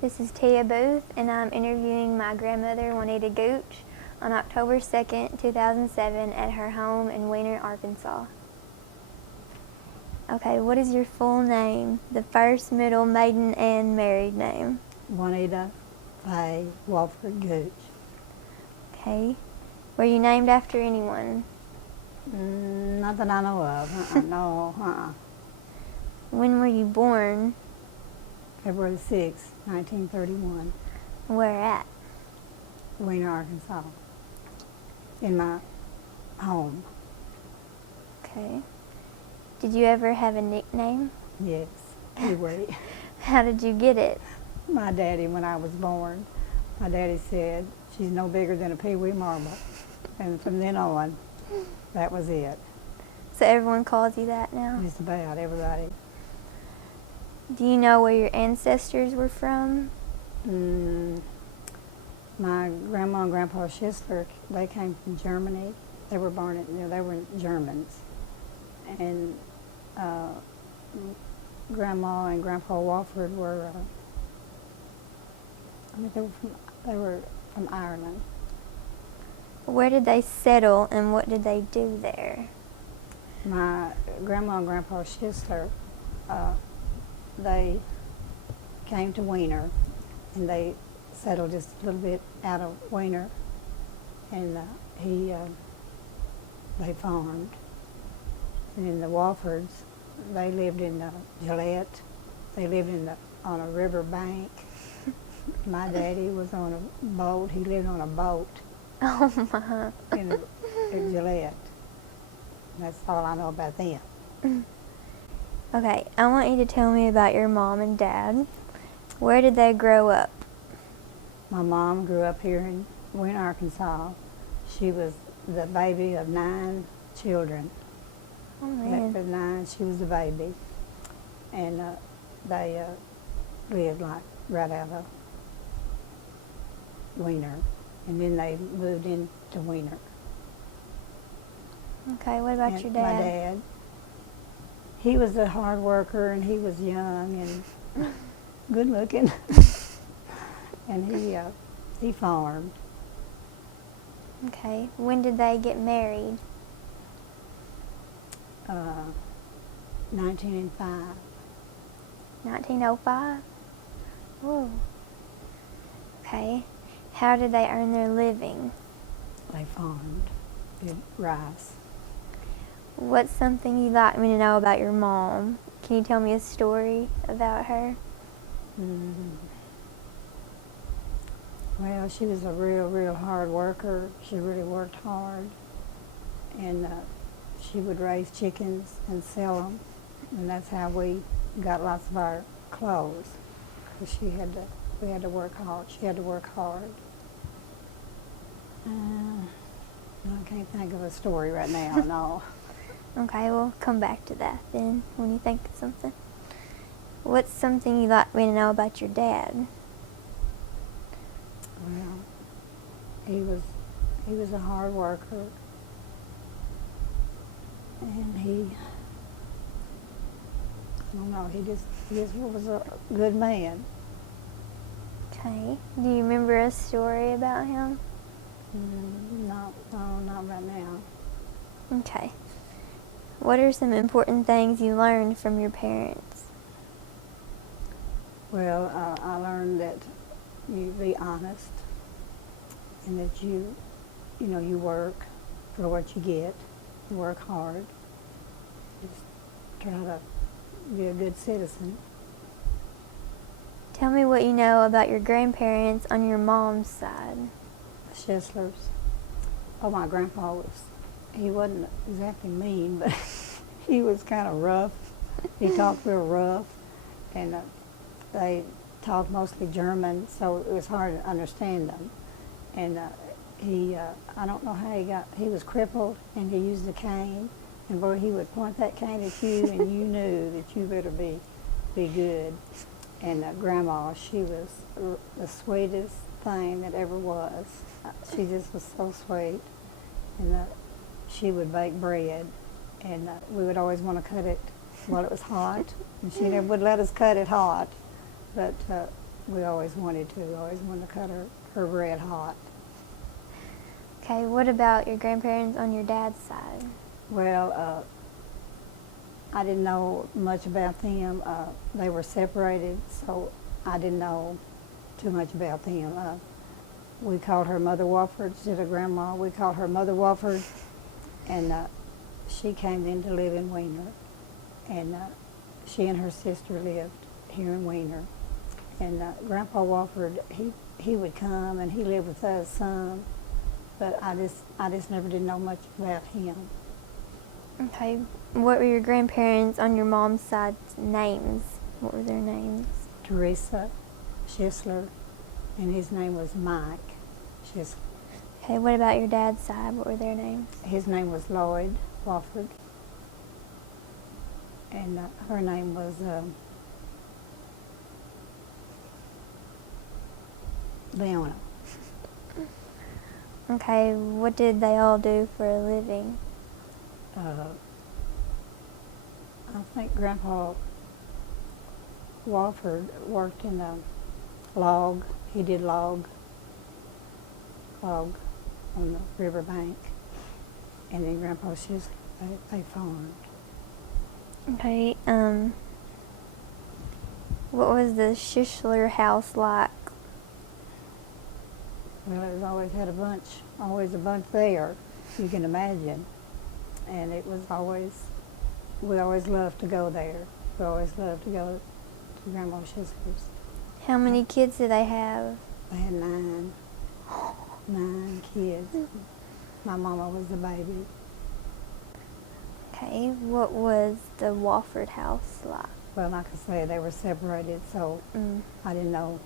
This is Tia Booth, and I'm interviewing my grandmother, Juanita Gooch, on October 2nd, 2007, at her home in Weiner, Arkansas. Okay, what is your full name? The first, middle, maiden, and married name. Juanita Gooch. Okay. Were you named after anyone? Not that I know of. No. When were you born? February 6, 1931, Where at? Weiner, Arkansas, in my home. Okay. Did you ever have a nickname? Yes, Pee-wee. How did you get it? My daddy, when I was born, my daddy said, she's no bigger than a Pee-wee marble. And from then on, that was it. So everyone calls you that now? Just about everybody. Do you know where your ancestors were from? My grandma and grandpa Schisler, they came from Germany. They were born in, they were Germans. And grandma and grandpa Walford were, they were from Ireland. Where did they settle and what did they do there? My grandma and grandpa Schisler, they came to Weiner, and they settled just a little bit out of Weiner, and they farmed. And then the Walfords, they lived in Gillette. They lived on a river bank. My daddy was on a boat. He lived on a boat. Oh my. in Gillette. That's all I know about them. Okay, I want you to tell me about your mom and dad. Where did they grow up? My mom grew up here in Weiner, Arkansas. She was the baby of 9 children. Oh man. Of 9, she was the baby. And they lived like right out of Weiner. And then they moved into Weiner. Okay, what about And your dad? My dad, he was a hard worker, and he was young and good looking. And he farmed. Okay, when did they get married? 1905. 1905? Whoa. Okay, how did they earn their living? They farmed, did rice. What's something you'd like me to know about your mom? Can you tell me a story about her? Well, she was a real hard worker. She really worked hard. And she would raise chickens and sell them. And that's how we got lots of our clothes. Because we had to work hard. She had to work hard. I can't think of a story right now, no. Okay, we'll come back to that then when you think of something. What's something you'd like me to know about your dad? Well, he was a hard worker, and I don't know, he just was a good man. Okay, do you remember a story about him? No, not right now. Okay. What are some important things you learned from your parents? Well, I learned that you be honest, and that you work for what you get. You work hard. Just try to be a good citizen. Tell me what you know about your grandparents on your mom's side. The Schislers. Oh, my grandpa he wasn't exactly mean, but he was kind of rough. He talked real rough, and they talked mostly German, so it was hard to understand them. And I don't know how he was crippled, and he used a cane, and boy, he would point that cane at you, and you knew that you better be good. And Grandma, she was the sweetest thing that ever was. She just was so sweet. And she would bake bread, and we would always want to cut it while it was hot. And she never would let us cut it hot. But we always wanted to. We always wanted to cut her red hot. Okay, what about your grandparents on your dad's side? Well, I didn't know much about them. They were separated, so I didn't know too much about them. We called her Mother Wofford instead of Grandma. We called her Mother Wofford, and she came in to live in Weiner. And she and her sister lived here in Weiner. And Grandpa Wofford, he would come and he lived with us some, but I just never did know much about him. Okay, what were your grandparents on your mom's side's names? What were their names? Teresa Schisler, and his name was Mike Schisler. Okay, what about your dad's side? What were their names? His name was Lloyd Wofford, and her name was Leona. Okay, what did they all do for a living? I think Grandpa Wofford worked in a log. He did log on the riverbank, and then Grandpa Schisler, they farmed. Okay, what was the Schisler house like? Well, it was always a bunch there, you can imagine. And it was we always loved to go there. We always loved to go to Grandma Schisler's. How many kids did they have? They had 9 kids. My mama was the baby. Okay, what was the Wofford house like? Well, like I say, they were separated, so I didn't know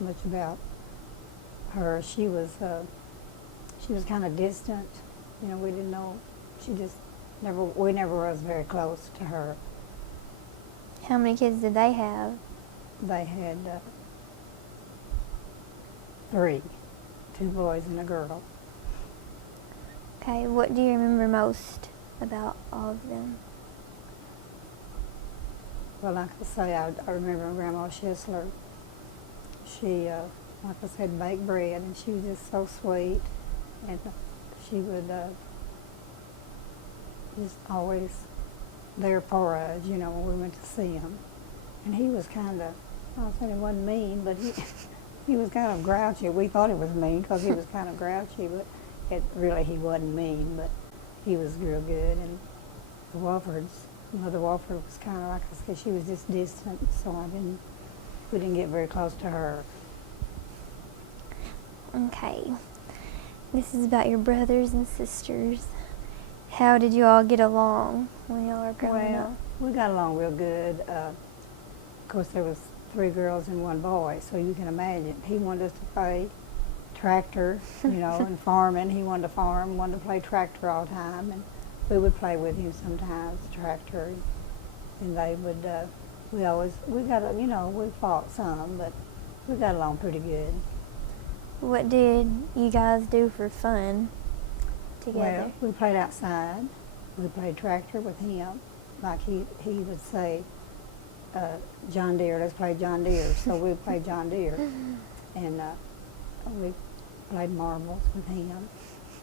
much about her. She was kind of distant. You know, we didn't know. We never was very close to her. How many kids did they have? They had 3, 2 boys and a girl. Okay, what do you remember most about all of them? Well, like I say, I remember Grandma Schisler. She, like I said, baked bread, and she was just so sweet. And she would just always there for us, you know, when we went to see him. And he was kind of, I don't think he wasn't mean, but he was kind of grouchy. We thought he was mean because he was kind of grouchy, but he wasn't mean, but he was real good. And the Mother Wofford was kind of, like I said, she was just distant, so we didn't get very close to her. Okay, this is about your brothers and sisters. How did you all get along when y'all were growing up? We got along real good. Of course, there was 3 girls and 1 boy, so you can imagine. He wanted us to play tractor, you know, and farming. He wanted to farm, wanted to play tractor all the time, and we would play with him sometimes, tractor, and they would, we fought some, but we got along pretty good. What did you guys do for fun together? Well, we played outside. We played tractor with him. Like he would say, John Deere, let's play John Deere. So we would play John Deere. And we played marbles with him.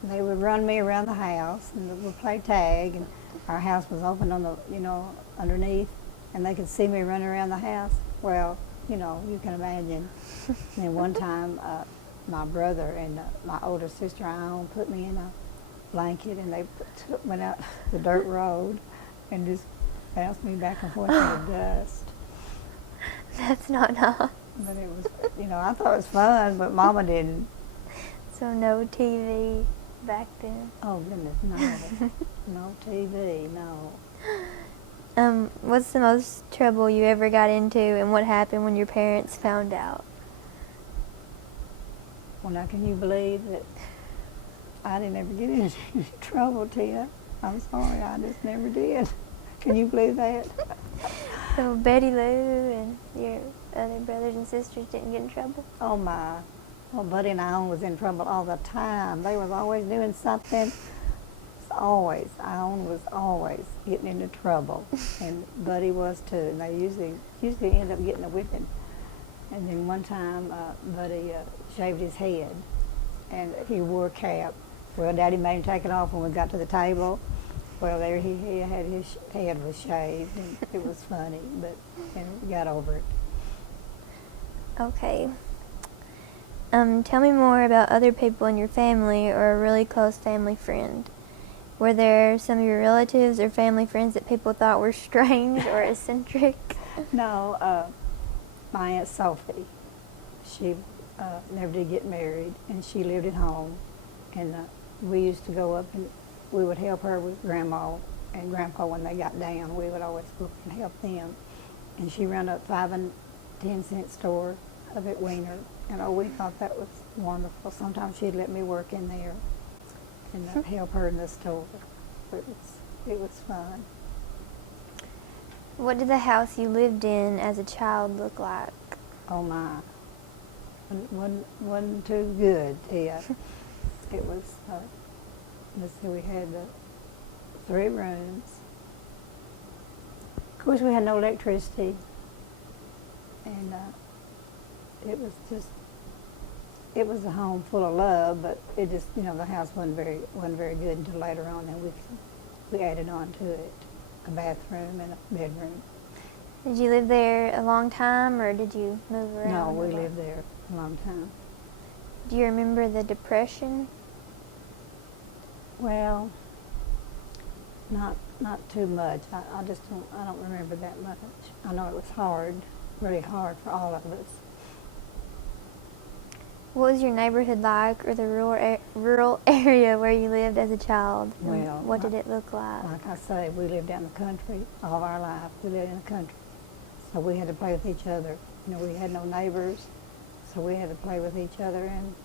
They would run me around the house, and we'd play tag, and our house was open on the, underneath, and they could see me running around the house. Well, you can imagine. And then one time, my brother and my older sister, Ione, put me in a blanket, and they went out the dirt road and just bounced me back and forth in the dust. That's not nice. But it was, I thought it was fun, but Mama didn't. So no TV back then? Oh, goodness, no. No TV, no. What's the most trouble you ever got into, and what happened when your parents found out? Well, now, can you believe that I didn't ever get into any trouble, Tia? I'm sorry, I just never did. Can you believe that? So Betty Lou and your other brothers and sisters didn't get in trouble? Oh, my. Well, Buddy and Ione was in trouble all the time. They was always doing something. Ione was always getting into trouble. And Buddy was too. And they usually end up getting a whipping. And then one time, Buddy shaved his head, and he wore a cap. Well, Daddy made him take it off when we got to the table. Well, there he had his head was shaved, and it was funny, but and we got over it. Okay. Tell me more about other people in your family or a really close family friend. Were there some of your relatives or family friends that people thought were strange or eccentric? No, my Aunt Sophie, she never did get married, and she lived at home, and we used to go up and we would help her with Grandma and Grandpa when they got down. We would always go up and help them. And she ran a 5 and 10 cent store up at Wiener, and we thought that was wonderful. Sometimes she'd let me work in there and help her in the store. It was fun. What did the house you lived in as a child look like? Oh my, wasn't too good. Yeah, it was. Let's see, we had 3 rooms. Of course, we had no electricity, and it was a home full of love. But it just, the house wasn't very good until later on, and we added on to it a bathroom and a bedroom. Did you live there a long time, or did you move around? No, we lived there a long time. Do you remember the Depression? Well, not too much. I don't remember that much. I know it was hard, really hard for all of us. What was your neighborhood like, or the rural area where you lived as a child? And Well, what did it look like? Like I say, we lived out in the country all our life. We lived in the country, so we had to play with each other. We had no neighbors, so we had to play with each other. And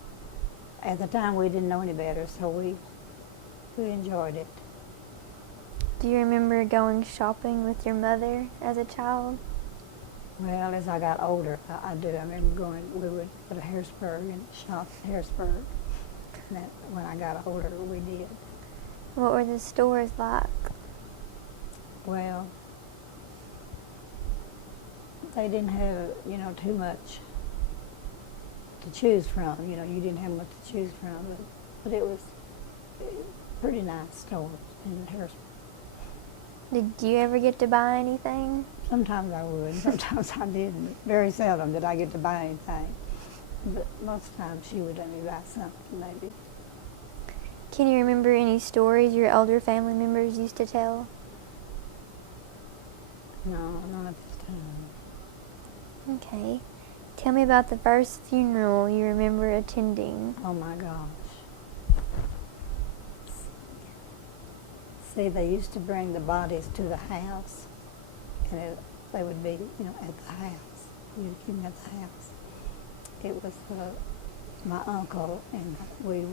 at the time, we didn't know any better, so we enjoyed it. Do you remember going shopping with your mother as a child? Well, as I got older, I do. I remember we would go to Harrisburg and shop at Harrisburg. And that, when I got older, we did. What were the stores like? Well, they didn't have, too much to choose from. You didn't have much to choose from, but it was pretty nice stores in Harrisburg. Did you ever get to buy anything? Sometimes I would, sometimes I didn't. Very seldom did I get to buy anything. But most times she would let me buy something, maybe. Can you remember any stories your older family members used to tell? No, not at this time. Okay. Tell me about the first funeral you remember attending. Oh my gosh. See, they used to bring the bodies to the house, and they would be, at the house. You'd keep them at the house. It was my uncle, and we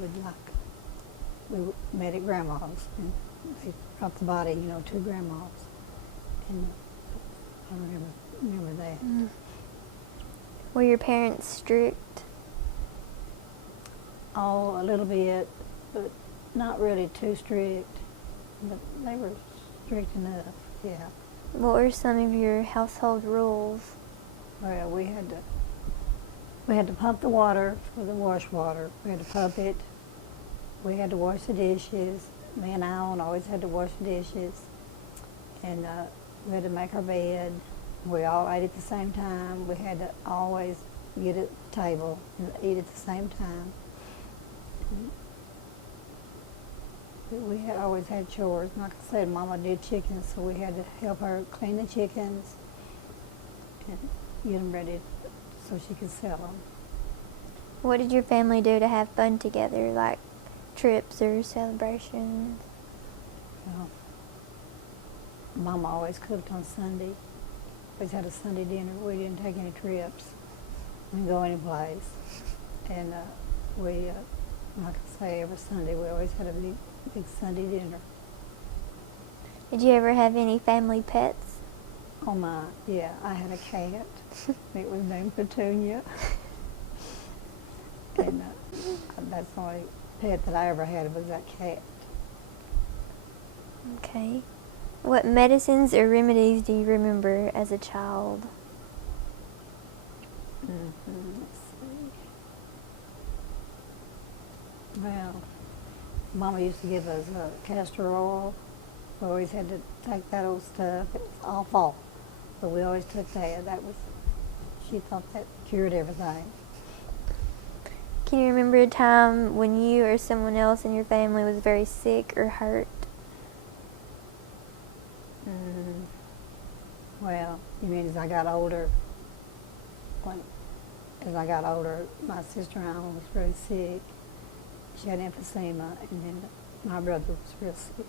met at Grandma's, and they brought the body, to Grandma's, and I remember that. Mm. Were your parents strict? Oh, a little bit, but not really too strict. But they were strict enough, yeah. What were some of your household rules? Well, we had to pump the water for the wash water. We had to pump it. We had to wash the dishes. Me and Alan always had to wash the dishes. And we had to make our bed. We all ate at the same time. We had to always get at the table and eat at the same time. We had always had chores. Like I said, Mama did chickens, so we had to help her clean the chickens and get them ready so she could sell them. What did your family do to have fun together, like trips or celebrations? Well, Mama always cooked on Sunday. Always had a Sunday dinner. We didn't take any trips. We didn't go any place. And we, like I say, every Sunday we always had a big Sunday dinner. Did you ever have any family pets? Oh my, yeah, I had a cat. It was named Petunia. And that's the only pet that I ever had was that cat. Okay. What medicines or remedies do you remember as a child? Let's see. Well, Mama used to give us castor oil. We always had to take that old stuff. It was awful, but we always took that. She thought that cured everything. Can you remember a time when you or someone else in your family was very sick or hurt? Well, you mean as I got older? As I got older, my sister-in-law was really sick. She had emphysema, and then my brother was real sick.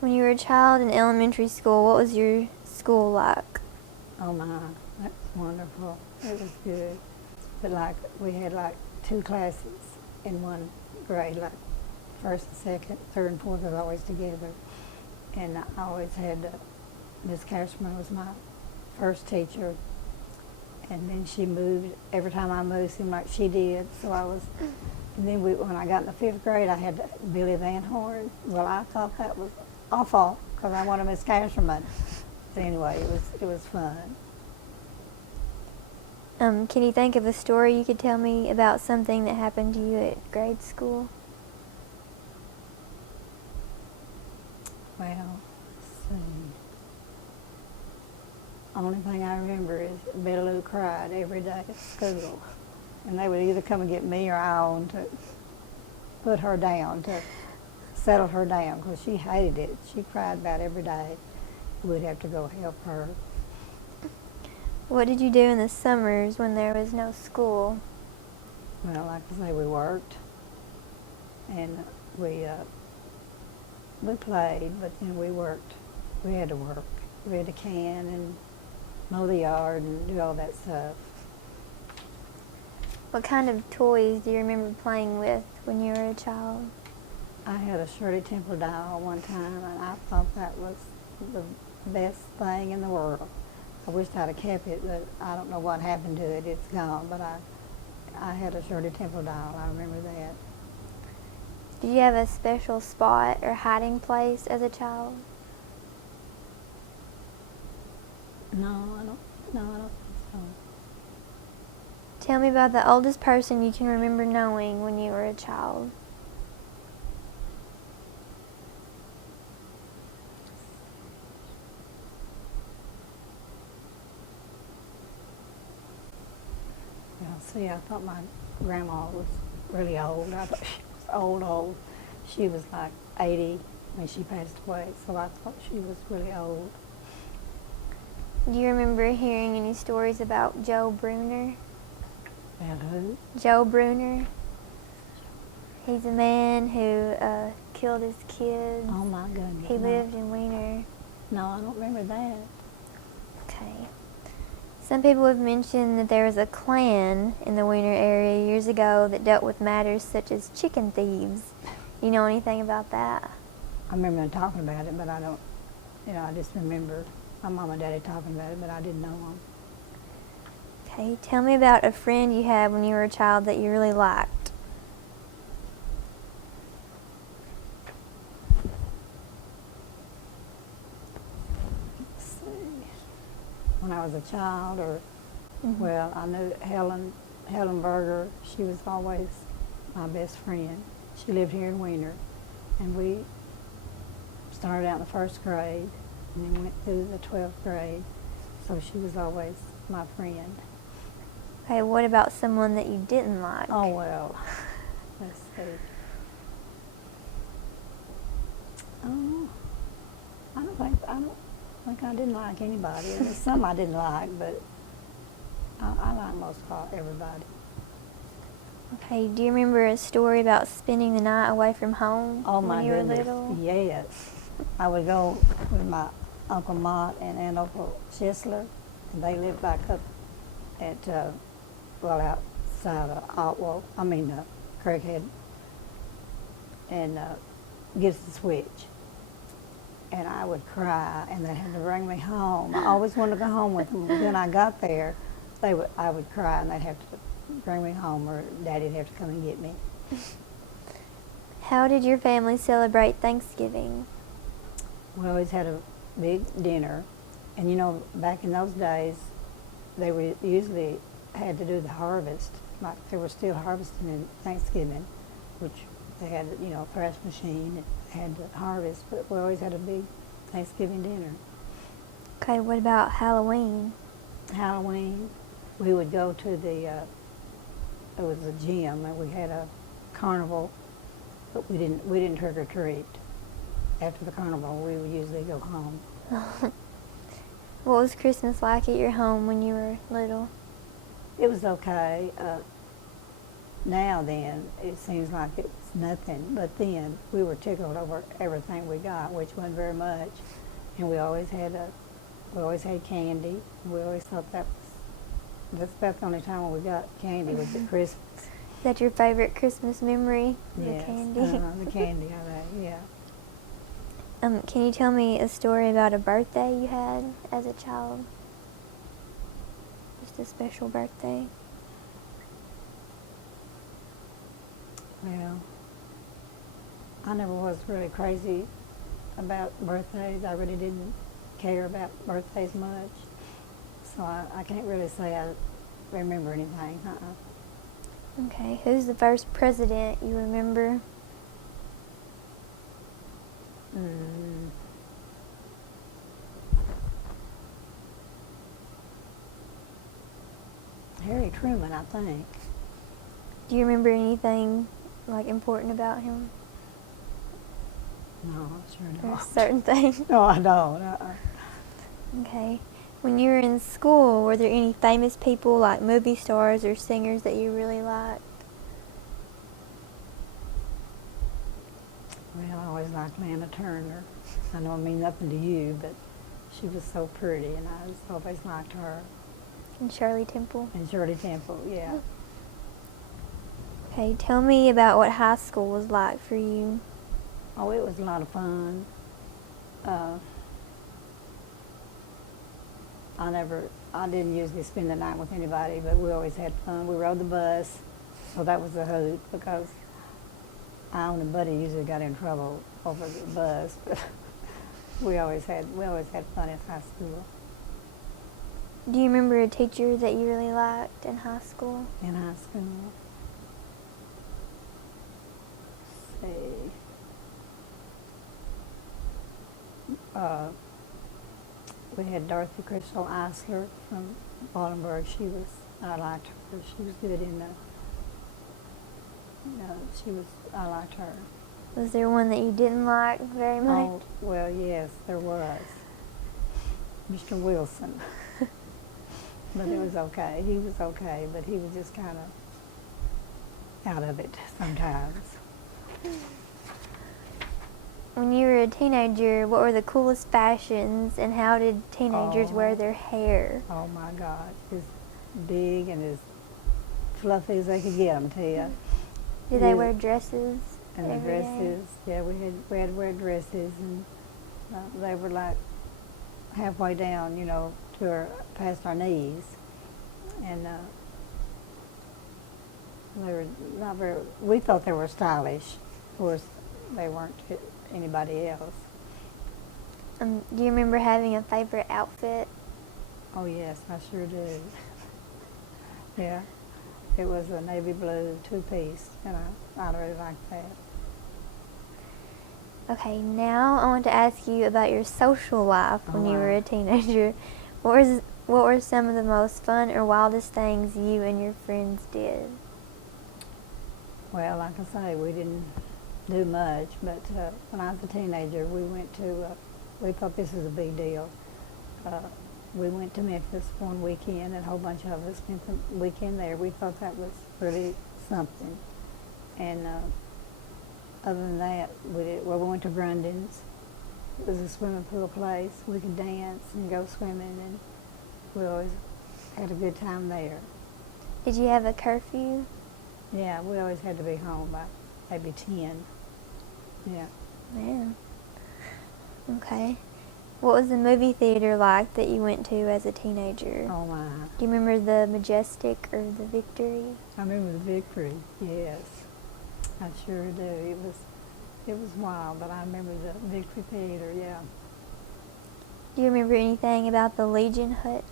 When you were a child in elementary school, what was your school like? Oh my, that was wonderful. It was good. But we had 2 classes in one grade, like first and second, third and fourth was always together. And I always had Miss Cashman was my first teacher, and then she moved. Every time I moved, it seemed like she did. So and then when I got in the 5th grade, I had Billy Van Horn. Well, I thought that was awful because I wanted Miss Cashman. But anyway, it was fun. Can you think of a story you could tell me about something that happened to you at grade school? Well, let's see. Only thing I remember is Betty Lou cried every day at school. And they would either come and get me or Ione to put her down, to settle her down, because she hated it. She cried about every day. We'd have to go help her. What did you do in the summers when there was no school? Well, like I say, we worked, and we played, but then we worked. We had to work. We had to can and mow the yard and do all that stuff. What kind of toys do you remember playing with when you were a child? I had a Shirley Temple doll one time, and I thought that was the best thing in the world. I wished I'd have kept it, but I don't know what happened to it. It's gone, but I had a Shirley Temple doll. I remember that. Did you have a special spot or hiding place as a child? No, I don't think so. Tell me about the oldest person you can remember knowing when you were a child. Yeah, see, I thought my grandma was really old. I thought she was old. She was like 80 when she passed away, so I thought she was really old. Do you remember hearing any stories about Joe Bruner? And who? Joe Bruner. He's a man who killed his kids. Oh my goodness. He lived in Wiener. No, I don't remember that. Okay. Some people have mentioned that there was a clan in the Wiener area years ago that dealt with matters such as chicken thieves. You know anything about that? I remember them talking about it, but I don't, I just remember my mom and daddy talking about it, but I didn't know them. Okay, tell me about a friend you had when you were a child that you really liked. Let's see. When I was a child, well, I knew Helen Berger. She was always my best friend. She lived here in Wiener, and we started out in the 1st grade, and then went through the 12th grade, so she was always my friend. Okay, what about someone that you didn't like? Oh, well, let's see. Oh, I don't think I didn't like anybody. There's some I didn't like, but I like most of everybody. Okay, do you remember a story about spending the night away from home Oh, my when you were goodness, little? yes. I would go with my Uncle Mott and Aunt Uncle Schisler, and they lived back up at, outside of Otwell, Craighead, and Gibson Switch. And I would cry, and they had to bring me home. I always wanted to go home with them. When I got there, I would cry, and they'd have to bring me home, or Daddy'd have to come and get me. How did your family celebrate Thanksgiving? We always had a big dinner, and back in those days, they were usually had to do the harvest, like they were still harvesting in Thanksgiving, which they had, a thresh machine and had to harvest, but we always had a big Thanksgiving dinner. Okay, what about Halloween? Halloween, we would go to it was a gym, and we had a carnival, but we didn't trick or treat. After the carnival, we would usually go home. What was Christmas like at your home when you were little? It was okay. Now then, it seems like it's nothing, but then we were tickled over everything we got, which wasn't very much, and we always had candy. We always thought that's about the only time when we got candy was at Christmas. Is that your favorite Christmas memory? Yes, The candy? the candy, I think, yeah. Can you tell me a story about a birthday you had as a child? Just a special birthday. Well, I never was really crazy about birthdays. I really didn't care about birthdays much. So I can't really say I remember anything. Okay, who's the first president you remember? Harry Truman, I think. Do you remember anything important about him? No, I sure Or a don't. certain thing? No, I don't. Okay. When you were in school, were there any famous people like movie stars or singers that you really liked? Well, I always liked Lana Turner. I know it means nothing to you, but she was so pretty, and I just always liked her. And Shirley Temple? And Shirley Temple, yeah. Okay, tell me about what high school was like for you. Oh, it was a lot of fun. I didn't usually spend the night with anybody, but we always had fun. We rode the bus, so that was a hoot because I and a buddy usually got in trouble over the bus, but we always had fun in high school. Do you remember a teacher that you really liked in high school? In high school, let's see. We had Dorothy Crystal Eisler from Wallenberg. I liked her. She was good in I liked her. Was there one that you didn't like very much? Oh, well, yes, there was. Mr. Wilson. But it was okay. He was okay, but he was just kind of out of it sometimes. When you were a teenager, what were the coolest fashions and how did teenagers wear their hair? Oh my God, as big and as fluffy as they could get them to you. Did they wear dresses? And the every dresses, yeah, we had to wear dresses, and they were like halfway down, past our knees, and they were not very. We thought they were stylish. Of course, they weren't to anybody else. Do you remember having a favorite outfit? Oh yes, I sure do. Yeah, it was a navy blue two-piece, and I really liked that. Okay, now I want to ask you about your social life when you were a teenager. What were some of the most fun or wildest things you and your friends did? Well, like I say, we didn't do much, but when I was a teenager, we thought this was a big deal. We went to Memphis one weekend, and a whole bunch of us spent the weekend there. We thought that was really something. And other than that, we went to Grundon's. It was a swimming pool place. We could dance and go swimming, and we always had a good time there. Did you have a curfew? Yeah, we always had to be home by maybe 10. Yeah. Man. Okay. What was the movie theater like that you went to as a teenager? Oh my. Do you remember the Majestic or the Victory? I remember the Victory. Yes, I sure do. It was wild, but I remember the Victory Theater. Yeah. Do you remember anything about the Legion Hut?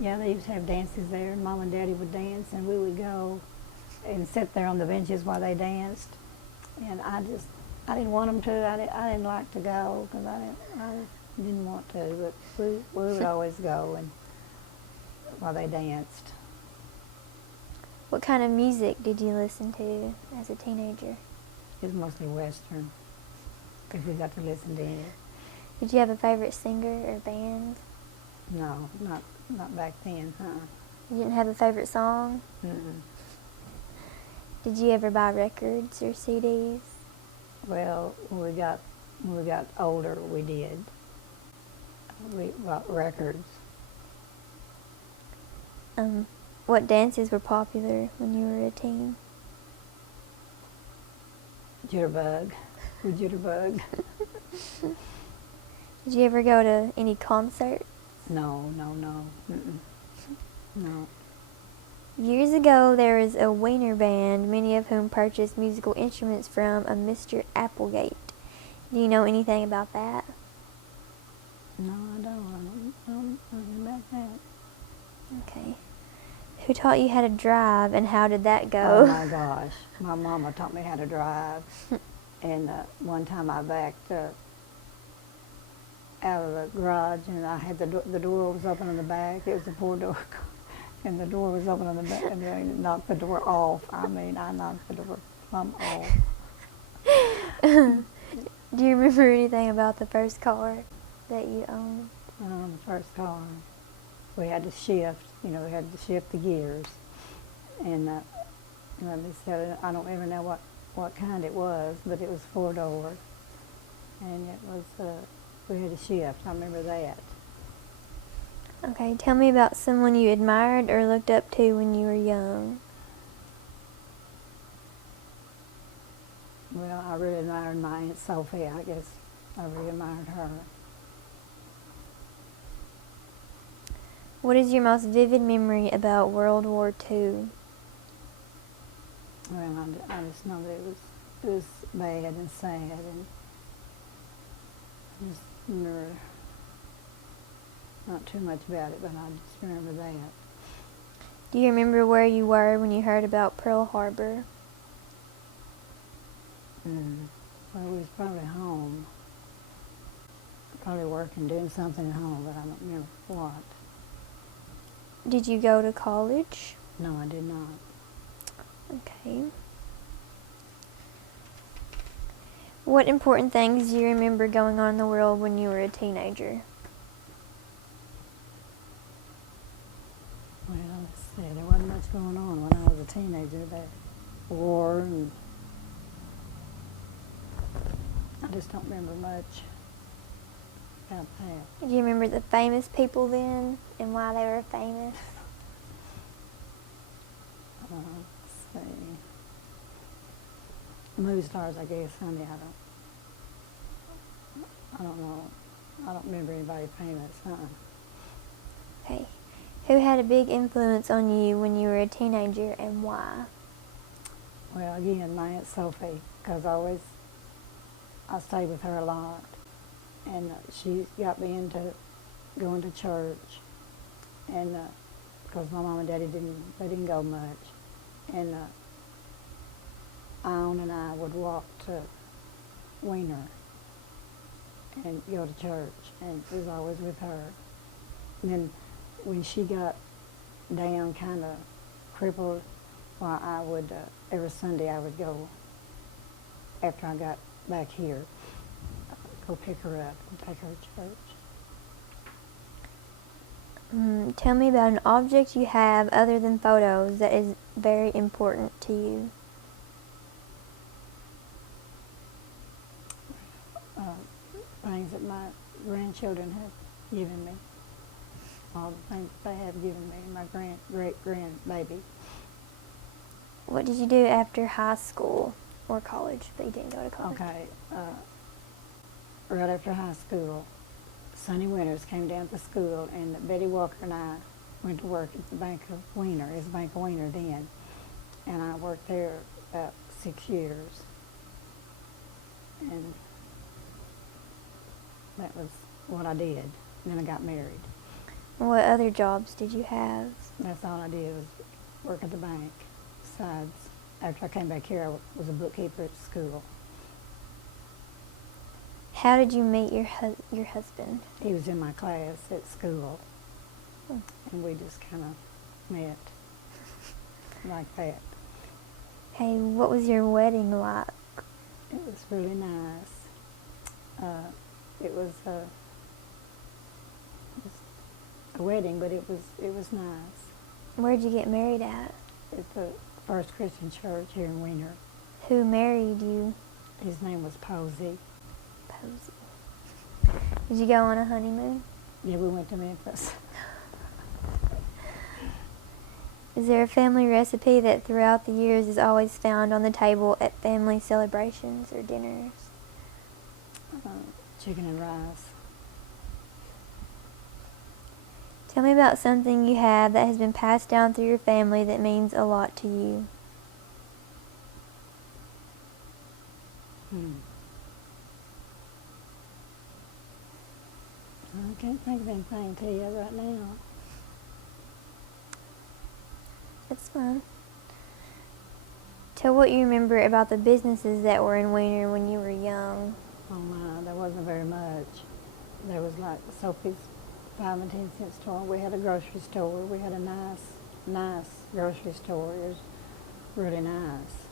Yeah, they used to have dances there, and Mom and Daddy would dance, and we would go and sit there on the benches while they danced. And I didn't want them to. I didn't like to go because I didn't want to, but we would always go and while they danced. What kind of music did you listen to as a teenager? It was mostly Western because we got to listen to it. Did you have a favorite singer or band? No, not back then. You didn't have a favorite song? Mm-mm. Did you ever buy records or CDs? Well, when we got older, we did. We bought records. What dances were popular when you were a teen? Jitterbug. We jitterbug. Did you ever go to any concerts? No. Mm-mm. No. Years ago, there was a Wiener band, many of whom purchased musical instruments from a Mr. Applegate. Do you know anything about that? No, I don't. I don't know nothing about that. Okay. Who taught you how to drive, and how did that Oh go? my gosh, my mama taught me how to drive, and one time I backed out of the garage, and I had the door was open in the back. It was a four door, and the door was open in the back, and I knocked the door off. I mean, I knocked the door plumb off. Do you remember anything about the first car that you owned? The first car, we had to shift. We had to shift the gears, and they said I don't ever know what kind it was, but it was 4-door, and it was we had to shift. I remember that. Okay, tell me about someone you admired or looked up to when you were young. Well, I really admired my Aunt Sophie. I guess I really admired her. What is your most vivid memory about World War II? Well, I just know that it was bad and sad, and I just remember not too much about it, but I just remember that. Do you remember where you were when you heard about Pearl Harbor? Well, we was probably home, probably working, doing something at home, but I don't remember what. Did you go to college? No, I did not. Okay. What important things do you remember going on in the world when you were a teenager? Well, let's see, there wasn't much going on when I was a teenager. That war, and I just don't remember much about that. Do you remember the famous people then and why they were famous? Let's see. Movie stars, I guess, honey. I don't know. I don't remember anybody famous, Okay. Who had a big influence on you when you were a teenager and why? Well, again, my Aunt Sophie, because I stayed with her a lot, and she got me into going to church, and because my mom and daddy didn't go much, and Aunt and I would walk to Wiener and go to church, and it was always with her. And then when she got down, kind of crippled, well, I would, every Sunday I would go, after I got back here, go pick her up and take her to church. Tell me about an object you have other than photos that is very important to you. Things that my grandchildren have given me. All the things they have given me, my great-grandbaby. What did you do after high school or college, but you didn't go to college? Okay, right after high school, Sonny Winters came down to school, and Betty Walker and I went to work at the Bank of Wiener. It was Bank of Wiener then, and I worked there about 6 years. And that was what I did. And then I got married. What other jobs did you have? That's all I did was work at the bank. Besides, after I came back here, I was a bookkeeper at school. How did you meet your husband? He was in my class at school, Hmm. and we just kind of met like that. Hey, what was your wedding like? It was really nice. It was a wedding, but it was nice. Where'd you get married at? At the First Christian Church here in Wiener. Who married you? His name was Posey. Posey. Did you go on a honeymoon? Yeah, we went to Memphis. Is there a family recipe that throughout the years is always found on the table at family celebrations or dinners? Chicken and rice. Tell me about something you have that has been passed down through your family that means a lot to you. I can't think of anything to you right now. That's fun. Tell what you remember about the businesses that were in Wiener when you were young. Oh my, there wasn't very much. There was like Sophie's 5 and 10 cent store. We had a grocery store. We had a nice grocery store. It was really nice.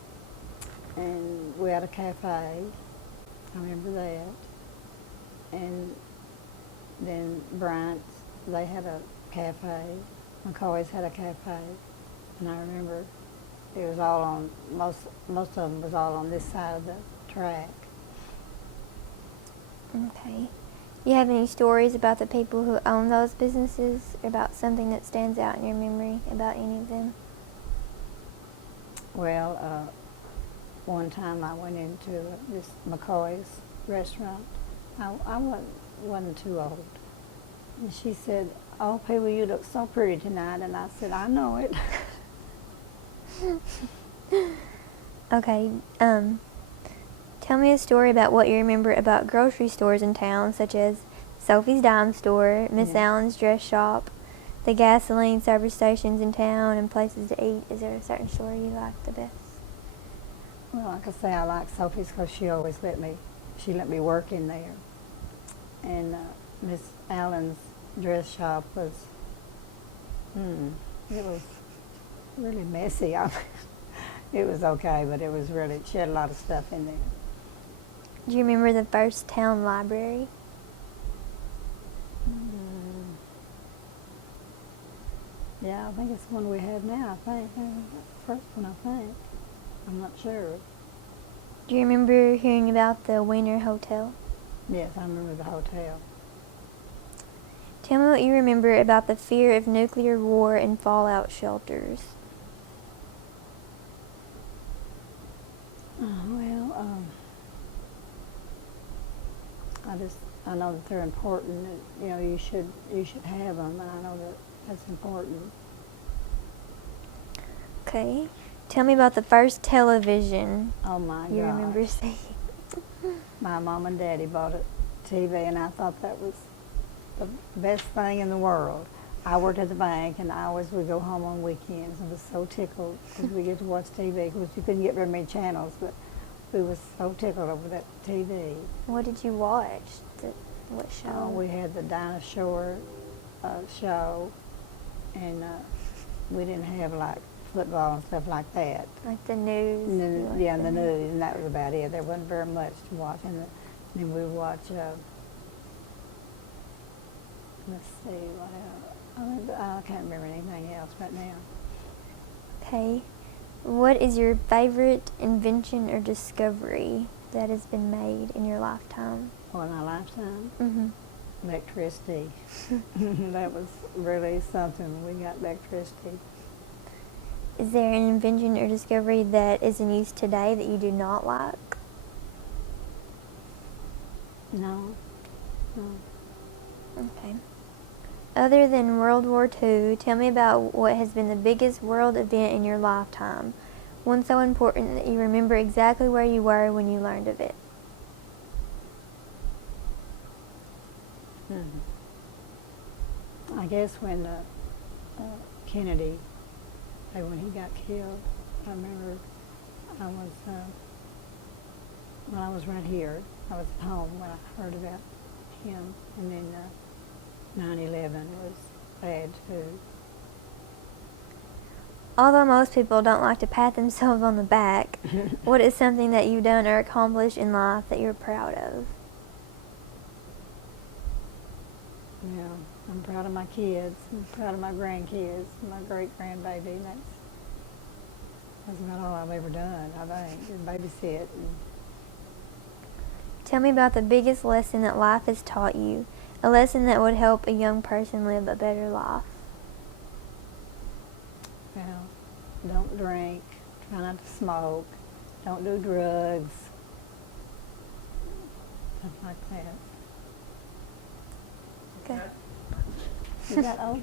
And we had a cafe. I remember that. And then Bryant's, they had a cafe. McCoy's had a cafe. And I remember it was all on, most of them was all on this side of the track. Okay. You have any stories about the people who own those businesses, or about something that stands out in your memory about any of them? Well, one time I went into this McCoy's restaurant. I wasn't too old. And she said, "Oh, Peewee, you look so pretty tonight." And I said, "I know it." Okay, tell me a story about what you remember about grocery stores in town, such as Sophie's Dime Store, Miss Yeah. Allen's Dress Shop, the gasoline service stations in town, and places to eat. Is there a certain store you like the best? Well, like I say, I like Sophie's because she always let me work in there. And Miss Allen's Dress Shop was, it was really messy. It was okay, but it was really, she had a lot of stuff in there. Do you remember the first town library? Yeah, I think it's the one we have now, I think. The first one, I think. I'm not sure. Do you remember hearing about the Wiener Hotel? Yes, I remember the hotel. Tell me what you remember about the fear of nuclear war and fallout shelters. I know that they're important. You know, you should have them. I know that that's important. Okay. Tell me about the first television Oh my you gosh. remember seeing. My mom and daddy bought a TV, and I thought that was the best thing in the world. I worked at the bank, and I always would go home on weekends and was so tickled because we get to watch TV. Of course, you couldn't get very many channels, but we was so tickled over that TV. What did you watch? What show? We had the dinosaur show, and we didn't have like football and stuff like that. Like the news? And You then, watched yeah, and the news, and that was about it. There wasn't very much to watch. And then we would watch, let's see, what else? I can't remember anything else right now. Okay. What is your favorite invention or discovery that has been made in your lifetime? Oh, in my lifetime? Mm-hmm. Electricity. That was really something. We got electricity. Is there an invention or discovery that is in use today that you do not like? No. Okay. Other than World War II, tell me about what has been the biggest world event in your lifetime. One so important that you remember exactly where you were when you learned of it. I guess when Kennedy, when he got killed, I remember I was, when I was right here, I was at home when I heard about him, and then 9/11 was bad too. Although most people don't like to pat themselves on the back, what is something that you've done or accomplished in life that you're proud of? Yeah, I'm proud of my kids. I'm proud of my grandkids, my great-grandbaby. That's about all I've ever done, I think, is babysit. And Tell me about the biggest lesson that life has taught you, a lesson that would help a young person live a better life. well, don't drink, try not to smoke, don't do drugs, stuff like that. Okay. Is that over?